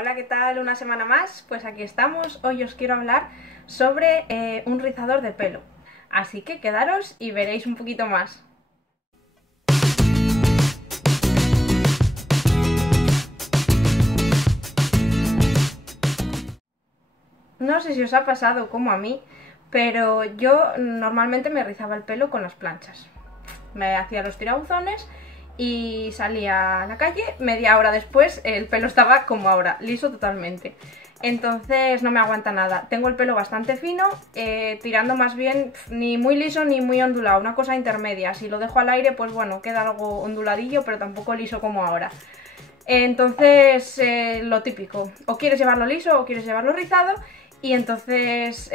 Hola, ¿qué tal? Una semana más, pues aquí estamos. Hoy os quiero hablar sobre un rizador de pelo. Así que quedaros y veréis un poquito más. No sé si os ha pasado como a mí, pero yo normalmente me rizaba el pelo con las planchas. Me hacía los tirabuzones y salía a la calle. Media hora después el pelo estaba como ahora, liso totalmente. Entonces no me aguanta nada. Tengo el pelo bastante fino, tirando más bien ni muy liso ni muy ondulado, una cosa intermedia. Si lo dejo al aire, pues bueno, queda algo onduladillo, pero tampoco liso como ahora. Entonces, lo típico, o quieres llevarlo liso o quieres llevarlo rizado. Y entonces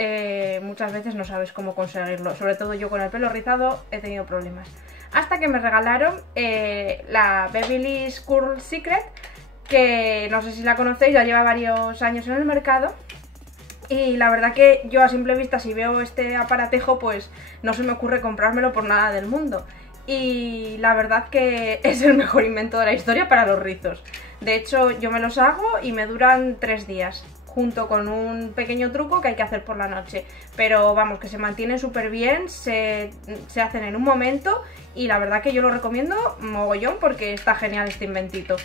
muchas veces no sabes cómo conseguirlo. Sobre todo yo con el pelo rizado he tenido problemas. Hasta que me regalaron la Babyliss Curl Secret, que no sé si la conocéis, ya lleva varios años en el mercado. Y la verdad que yo a simple vista, si veo este aparatejo, pues no se me ocurre comprármelo por nada del mundo. Y la verdad que es el mejor invento de la historia para los rizos. De hecho, yo me los hago y me duran 3 días. Junto con un pequeño truco que hay que hacer por la noche. Pero vamos, que se mantienen súper bien, se hacen en un momento y la verdad que yo lo recomiendo mogollón porque está genial este inventito.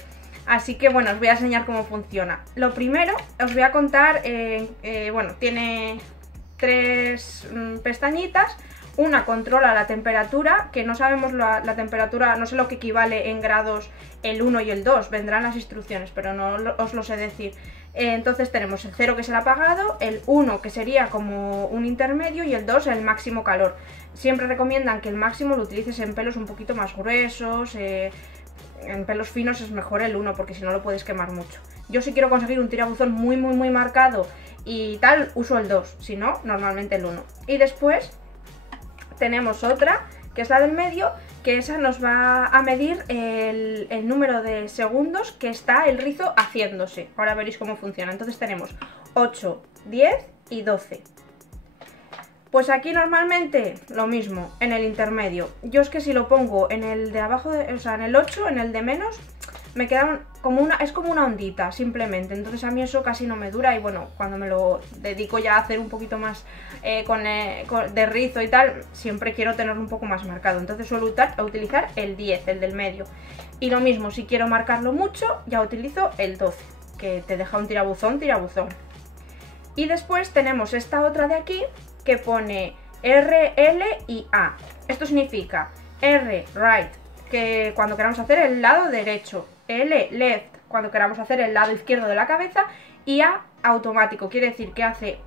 Así que bueno, os voy a enseñar cómo funciona. Lo primero, os voy a contar, bueno, tiene 3 pestañitas. Una controla la temperatura, que no sabemos la temperatura, no sé lo que equivale en grados el 1 y el 2, vendrán las instrucciones, pero no os lo sé decir. Entonces tenemos el 0 que es el apagado, el 1 que sería como un intermedio y el 2 el máximo calor. Siempre recomiendan que el máximo lo utilices en pelos un poquito más gruesos, en pelos finos es mejor el 1 porque si no lo puedes quemar mucho. Yo si quiero conseguir un tirabuzón muy marcado y tal, uso el 2, si no, normalmente el 1. Y después tenemos otra, que es la del medio, que esa nos va a medir el número de segundos que está el rizo haciéndose. Ahora veréis cómo funciona. Entonces tenemos 8, 10 y 12. Pues aquí normalmente lo mismo, en el intermedio. Yo es que si lo pongo en el de abajo, o sea, en el 8, en el de menos, me queda como es como una ondita, simplemente. Entonces a mí eso casi no me dura y bueno, cuando me lo dedico ya a hacer un poquito más de rizo y tal, siempre quiero tenerlo un poco más marcado. Entonces suelo utilizar el 10, el del medio. Y lo mismo, si quiero marcarlo mucho, ya utilizo el 12, que te deja un tirabuzón. Y después tenemos esta otra de aquí, que pone R, L y A. Esto significa R, right, que cuando queramos hacer el lado derecho, L, left, cuando queramos hacer el lado izquierdo de la cabeza, y A, automático, quiere decir que hace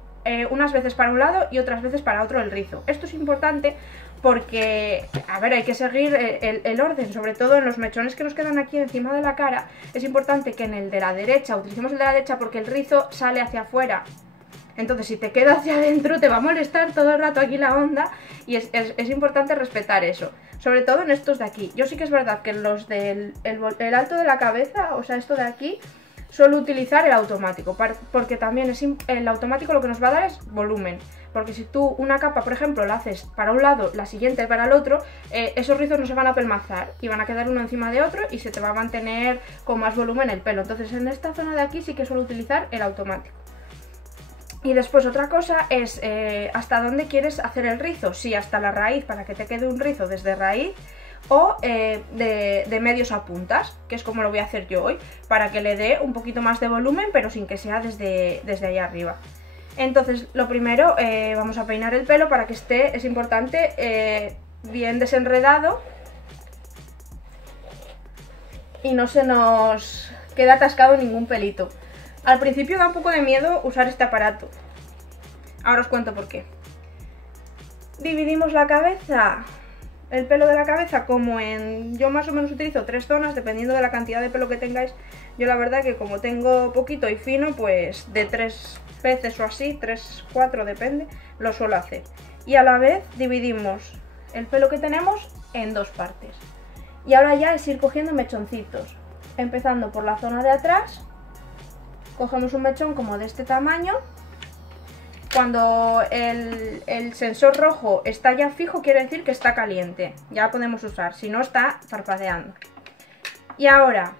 unas veces para un lado y otras veces para otro el rizo. Esto es importante porque, a ver, hay que seguir el orden, sobre todo en los mechones que nos quedan aquí encima de la cara. Es importante que en el de la derecha, utilicemos el de la derecha porque el rizo sale hacia afuera. Entonces si te queda hacia adentro te va a molestar todo el rato aquí la onda y es importante respetar eso. Sobre todo en estos de aquí. Yo sí que es verdad que en los del el alto de la cabeza, o sea esto de aquí, suelo utilizar el automático. Porque también el automático lo que nos va a dar es volumen. Porque si tú una capa, por ejemplo, la haces para un lado, la siguiente para el otro, esos rizos no se van a pelmazar y van a quedar uno encima de otro y se te va a mantener con más volumen el pelo. Entonces en esta zona de aquí sí que suelo utilizar el automático. Y después otra cosa es hasta dónde quieres hacer el rizo, si hasta la raíz para que te quede un rizo desde raíz o de medios a puntas, que es como lo voy a hacer yo hoy, para que le dé un poquito más de volumen pero sin que sea desde ahí arriba. Entonces lo primero, vamos a peinar el pelo para que esté, es importante, bien desenredado y no se nos quede atascado ningún pelito. Al principio da un poco de miedo usar este aparato. Ahora os cuento por qué. Dividimos la cabeza, el pelo de la cabeza como en... Yo más o menos utilizo 3 zonas, dependiendo de la cantidad de pelo que tengáis. Yo la verdad que como tengo poquito y fino, pues de 3 veces o así, 3, 4, depende, lo suelo hacer. Y a la vez dividimos el pelo que tenemos en 2 partes. Y ahora ya es ir cogiendo mechoncitos, empezando por la zona de atrás. Cogemos un mechón como de este tamaño. Cuando el sensor rojo está ya fijo, quiere decir que está caliente. Ya podemos usar, si no está parpadeando. Y ahora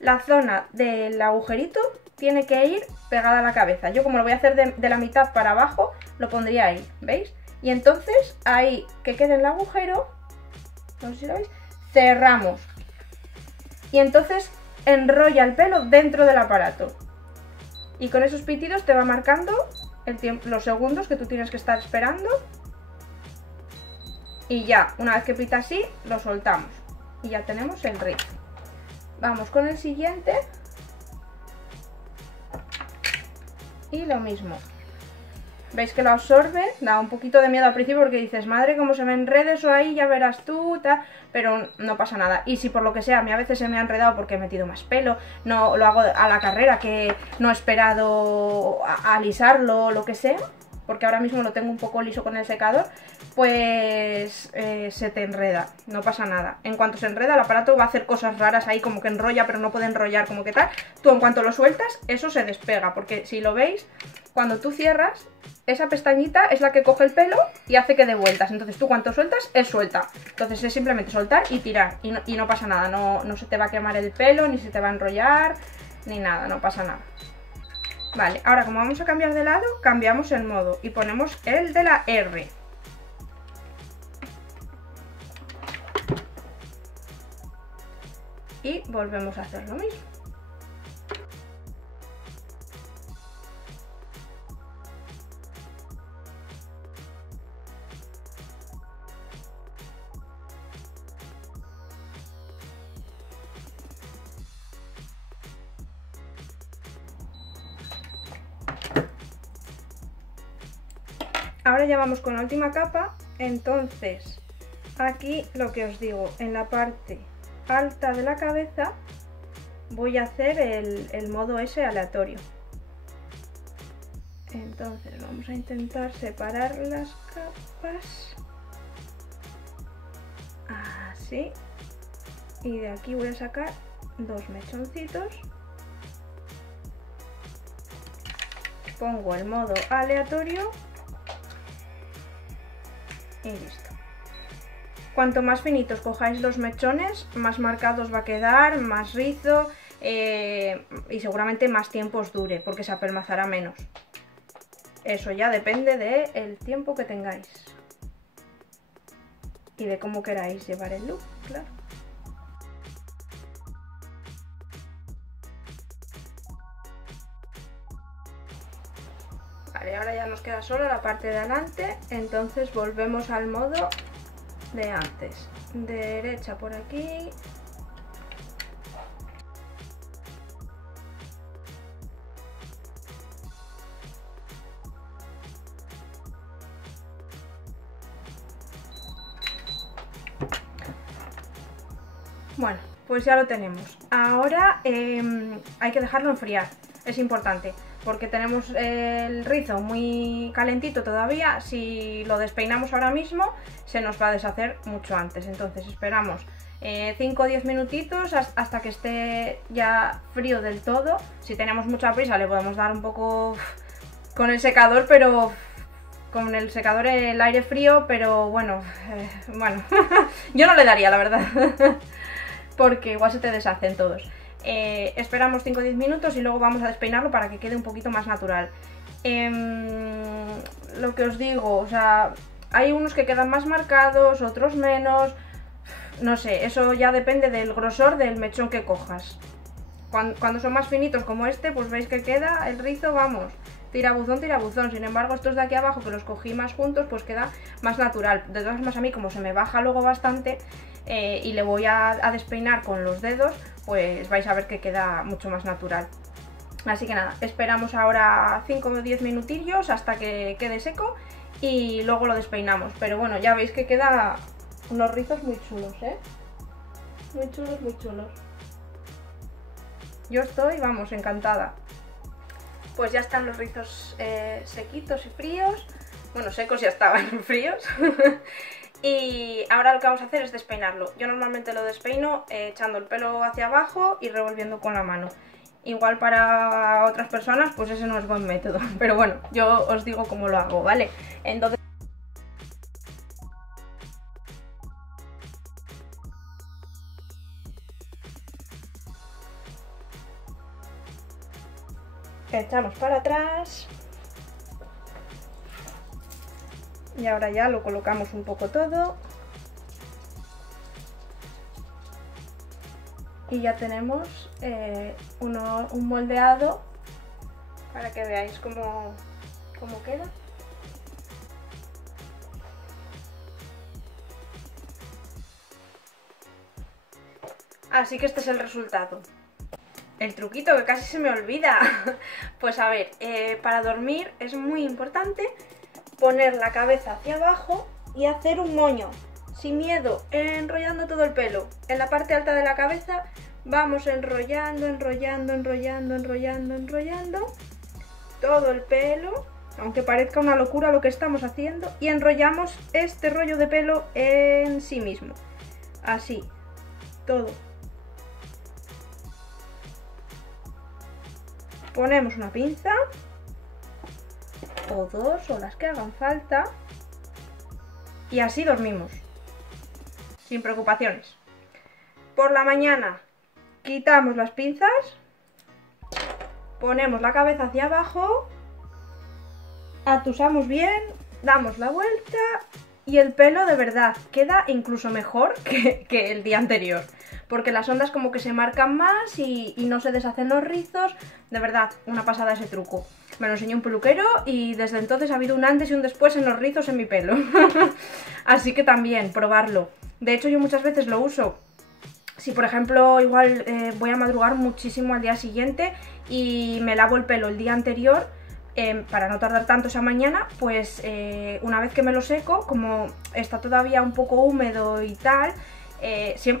la zona del agujerito tiene que ir pegada a la cabeza. Yo como lo voy a hacer de la mitad para abajo, lo pondría ahí, ¿veis? Y entonces ahí que quede el agujero, no sé si lo veis, cerramos. Y entonces enrolla el pelo dentro del aparato. Y con esos pitidos te va marcando el tiempo, los segundos que tú tienes que estar esperando. Y ya, una vez que pita así, lo soltamos. Y ya tenemos el rizo. Vamos con el siguiente. Y lo mismo. ¿Veis que lo absorbe? Da un poquito de miedo al principio porque dices, madre, cómo se me enrede eso ahí, ya verás tú, tal. Pero no pasa nada. Y si por lo que sea, a mí a veces se me ha enredado porque he metido más pelo, no lo hago a la carrera, que no he esperado a alisarlo o lo que sea, porque ahora mismo lo tengo un poco liso con el secador, pues se te enreda, no pasa nada. En cuanto se enreda, el aparato va a hacer cosas raras ahí, como que enrolla pero no puede enrollar, como que tal. Tú en cuanto lo sueltas, eso se despega, porque si lo veis, cuando tú cierras, esa pestañita es la que coge el pelo y hace que dé vueltas. Entonces tú cuando sueltas, él suelta. Entonces es simplemente soltar y tirar, y no pasa nada, no se te va a quemar el pelo, ni se te va a enrollar, ni nada, no pasa nada. Vale, ahora como vamos a cambiar de lado, cambiamos el modo y ponemos el de la R. Y volvemos a hacer lo mismo. Ahora ya vamos con la última capa, entonces aquí lo que os digo, en la parte alta de la cabeza voy a hacer el modo S aleatorio. Entonces vamos a intentar separar las capas, así, y de aquí voy a sacar dos mechoncitos, pongo el modo aleatorio y listo. Cuanto más finitos cojáis los mechones, más marcados va a quedar, más rizo y seguramente más tiempo os dure, porque se apelmazará menos. Eso ya depende del tiempo que tengáis y de cómo queráis llevar el look, claro. Vale, ahora ya nos queda solo la parte de adelante, entonces volvemos al modo de antes. Derecha por aquí. Bueno, pues ya lo tenemos. Ahora hay que dejarlo enfriar, es importante, porque tenemos el rizo muy calentito todavía. Si lo despeinamos ahora mismo, se nos va a deshacer mucho antes. Entonces esperamos 5 o 10 minutitos hasta que esté ya frío del todo. Si tenemos mucha prisa le podemos dar un poco con el secador, pero con el secador el aire frío, pero bueno, yo no le daría, la verdad. Porque igual se te deshacen todos. Esperamos 5 o 10 minutos y luego vamos a despeinarlo para que quede un poquito más natural. Lo que os digo, o sea, hay unos que quedan más marcados, otros menos. No sé, eso ya depende del grosor del mechón que cojas. Cuando son más finitos como este, pues veis que queda el rizo, vamos, tirabuzón, tirabuzón. Sin embargo, estos de aquí abajo, que los cogí más juntos, pues queda más natural. De todas formas, a mí, como se me baja luego bastante y le voy a despeinar con los dedos, pues vais a ver que queda mucho más natural. Así que nada, esperamos ahora 5 o 10 minutillos hasta que quede seco y luego lo despeinamos. Pero bueno, ya veis que queda unos rizos muy chulos, ¿eh? Muy chulos, muy chulos. Yo estoy, vamos, encantada. Pues ya están los rizos sequitos y fríos. Bueno, secos ya estaban, fríos. Y ahora lo que vamos a hacer es despeinarlo. Yo normalmente lo despeino echando el pelo hacia abajo y revolviendo con la mano. Igual para otras personas pues ese no es buen método, pero bueno, yo os digo cómo lo hago, ¿vale? Entonces echamos para atrás y ahora ya lo colocamos un poco todo y ya tenemos un moldeado para que veáis cómo queda. Así que este es el resultado. El truquito que casi se me olvida. Pues a ver, para dormir es muy importante poner la cabeza hacia abajo y hacer un moño, sin miedo, enrollando todo el pelo. En la parte alta de la cabeza vamos enrollando, enrollando, enrollando, enrollando, enrollando todo el pelo, aunque parezca una locura lo que estamos haciendo, y enrollamos este rollo de pelo en sí mismo. Así, todo. Ponemos una pinza, o dos, o las que hagan falta, y así dormimos, sin preocupaciones. Por la mañana quitamos las pinzas, ponemos la cabeza hacia abajo, atusamos bien, damos la vuelta y el pelo de verdad queda incluso mejor que el día anterior, porque las ondas como que se marcan más y no se deshacen los rizos. De verdad, una pasada ese truco. Me lo enseñó un peluquero y desde entonces ha habido un antes y un después en los rizos en mi pelo. Así que también, probarlo. De hecho, yo muchas veces lo uso. Si por ejemplo igual voy a madrugar muchísimo al día siguiente y me lavo el pelo el día anterior, para no tardar tanto esa mañana, pues una vez que me lo seco, como está todavía un poco húmedo y tal,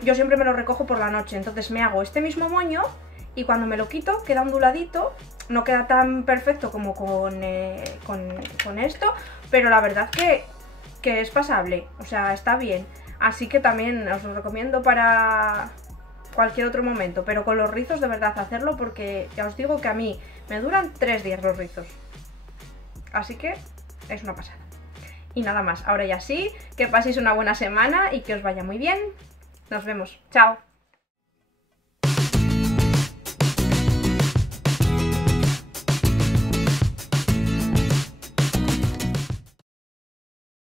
yo siempre me lo recojo por la noche. Entonces me hago este mismo moño y cuando me lo quito queda onduladito. No queda tan perfecto como con esto, pero la verdad que es pasable, o sea, está bien. Así que también os lo recomiendo para cualquier otro momento, pero con los rizos de verdad hacerlo, porque ya os digo que a mí me duran 3 días los rizos. Así que es una pasada. Y nada más, ahora ya sí, que paséis una buena semana y que os vaya muy bien. Nos vemos, chao.